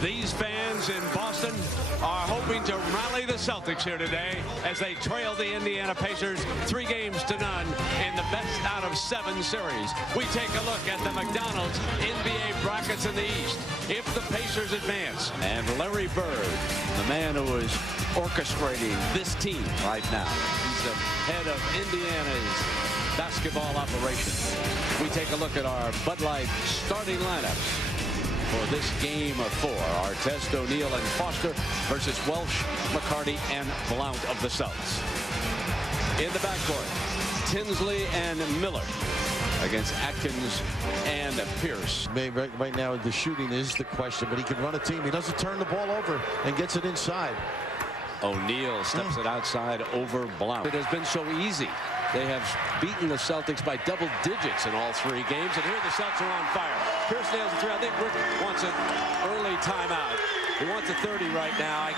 These fans in Boston are hoping to rally the Celtics here today as they trail the Indiana Pacers 3-0 in the best out of 7 series. We take a look at the McDonald's NBA brackets in the East. If the Pacers advance, and Larry Bird, the man who is orchestrating this team right now, he's the head of Indiana's basketball operations. We take a look at our Bud Light starting lineups for this game of 4. Artest, O'Neal, and Foster versus Welsh, McCarty, and Blount of the Celts. In the backcourt, Tinsley and Miller against Atkins and Pierce. Right now, the shooting is the question, but he can run a team. He doesn't turn the ball over and gets it inside. O'Neal steps it outside over Blount. It has been so easy. They have beaten the Celtics by double digits in all 3 games, and here the Celtics are on fire. Pierce nails a 3. I think Rick wants an early timeout. He wants a 30 right now.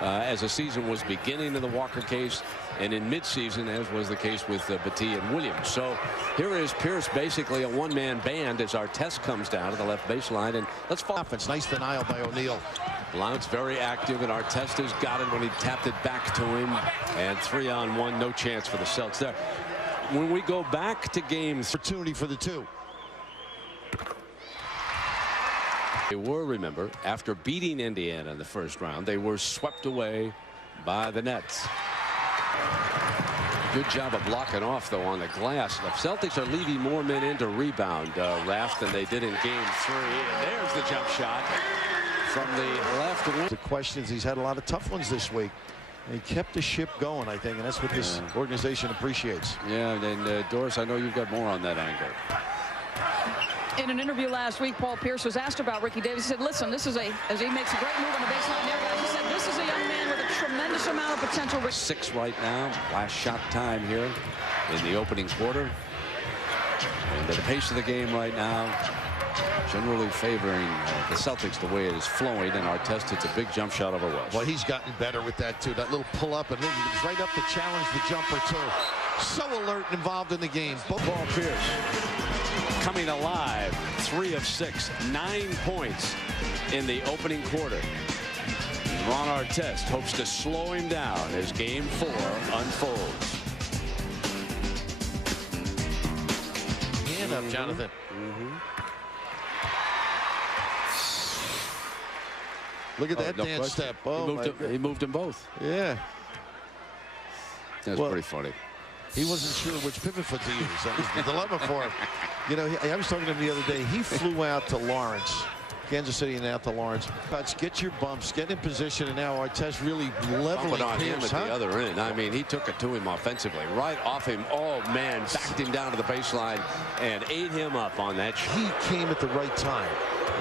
As the season was beginning in the Walker case, and in midseason, as was the case with Battie and Williams. So here is Pierce, basically a one-man band as Artest comes down to the left baseline, and let's fall. It's nice denial by O'Neal. Blount's very active, and Artest has got it when he tapped it back to him. And 3-on-1, no chance for the Celtics there. When we go back to games, opportunity for the 2. They were, remember, after beating Indiana in the first round, they were swept away by the Nets. Good job of blocking off, though, on the glass. The Celtics are leaving more men in to rebound, Raf, than they did in game 3. And there's the jump shot from the left wing. The questions, he's had a lot of tough ones this week. And he kept the ship going, I think, and that's what this organization appreciates. Yeah, and Doris, I know you've got more on that angle. In an interview last week, Paul Pierce was asked about Ricky Davis. He said, listen, this is as he makes a great move on the baseline there, guys. He said, this is a young man with a tremendous amount of potential. 6 right now, last shot time here in the opening quarter. And the pace of the game right now, generally favoring the Celtics the way it is flowing, and Artest hits a big jump shot over Welsh. Well, he's gotten better with that, too. That little pull-up, and he's right up to challenge the jumper, too. So alert and involved in the game. Ball Pierce coming alive, 3 of 6, 9 points in the opening quarter. Ron Artest hopes to slow him down as game 4 unfolds. Hand up, Jonathan. Look at that dance step. Oh, he moved them both. Yeah. That's pretty funny. He wasn't sure which pivot foot to use. That was the dilemma for him. You know, I was talking to him the other day. He flew out to Lawrence, Kansas City, and out to Lawrence. Get your bumps, get in position, and now Artest really leveling on him Pierce, at the other end. I mean, he took it to him offensively, right off him. Oh man, backed him down to the baseline and ate him up on that. He came at the right time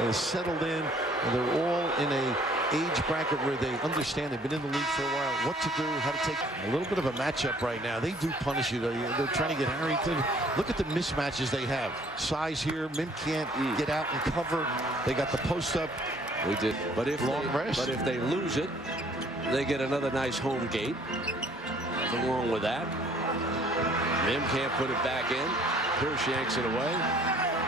and settled in, and they're all in a age bracket where they understand they've been in the league for a while, what to do, how to take a little bit of a matchup right now. They do punish you. They're trying to get Harrington. Look at the mismatches they have. Size here. Mim can't get out and cover. They got the post up. We did. But if they lose it, they get another nice home gate. Nothing wrong with that. Mim can't put it back in. Pierce yanks it away.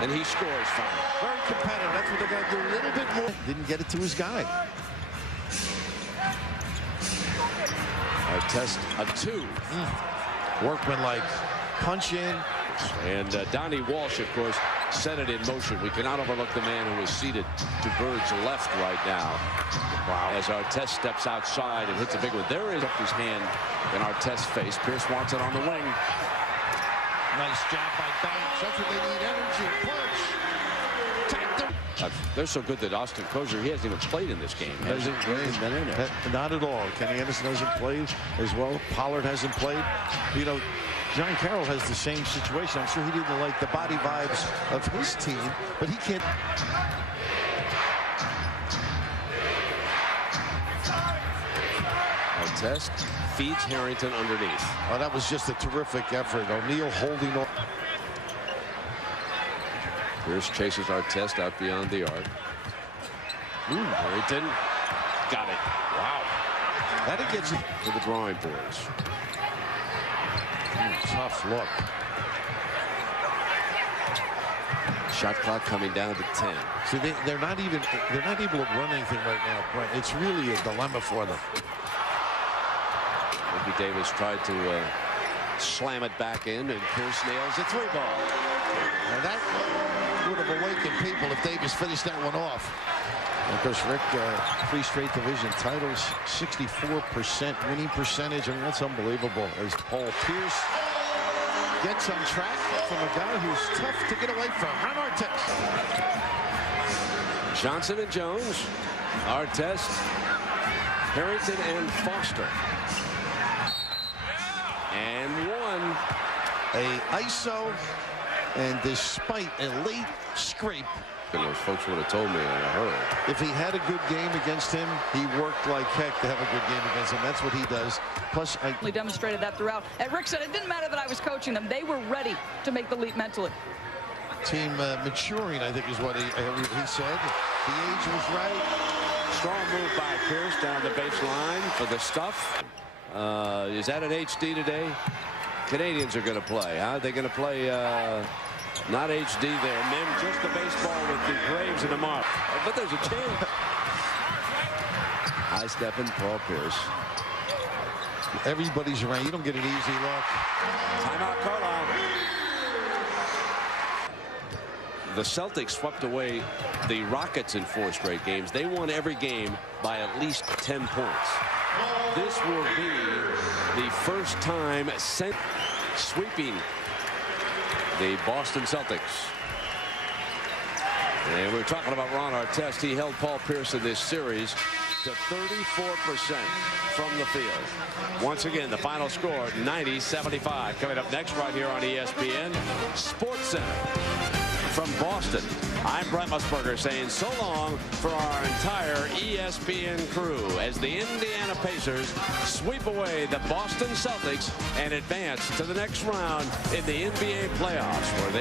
And he scores fine. Very competitive. That's what they got to do a little bit more. Didn't get it to his guy. Artest a 2. Workmanlike. Punch in. And Donnie Walsh, of course, set it in motion. We cannot overlook the man who is seated to Bird's left right now. Wow. As Artest steps outside and hits a big one. There is his hand in Artest's face. Pierce wants it on the wing. Nice job by Banks. That's what they need, energy, punch. They're so good that Austin Kozer, he hasn't even played in this game. Hasn't been in it. Not at all. Kenny Anderson hasn't played as well. Pollard hasn't played. You know, John Carroll has the same situation. I'm sure he didn't like the body vibes of his team, but he can't. Artest feeds Harrington underneath. Oh, that was just a terrific effort. O'Neal holding on. Pierce chases Artest out beyond the arc. Harrington got it. Wow. That'll get you to the drawing boards. Tough look. Shot clock coming down to 10. See, they're not able to run anything right now, Brent. It's really a dilemma for them. Ricky Davis tried to slam it back in, and Pierce nails a 3-ball. Now that would have awakened people if Davis finished that one off. Of course, Rick, 3 straight division titles, 64% winning percentage. I mean, that's unbelievable. As Paul Pierce gets on track from a guy who's tough to get away from. Ron Artest. Johnson and Jones, Artest, Harrington and Foster. And one. A ISO, and despite a late scrape, and those folks would have told me in a hurry. if he had a good game against him, he worked like heck to have a good game against him. That's what he does. Plus, I demonstrated that throughout. And Rick said it didn't matter that I was coaching them. They were ready to make the leap mentally. Team maturing, I think, is what he said. The age was right. Strong move by Pierce down the baseline for the stuff. Is that an HD today? Canadians are going to play, huh? They're going to play not HD there. Mim just the baseball with the Braves and the mark. But there's a chance. High stepping Paul Pierce. Everybody's around. You don't get an easy look. Timeout, Carlisle. The Celtics swept away the Rockets in 4 straight games. They won every game by at least 10 points. This will be the first time since sweeping the Boston Celtics. And we're talking about Ron Artest. He held Paul Pierce in this series to 34% from the field. Once again, the final score, 90-75. Coming up next right here on ESPN Sports Center. From Boston, I'm Brent Musburger saying so long for our entire ESPN crew as the Indiana Pacers sweep away the Boston Celtics and advance to the next round in the NBA playoffs, where they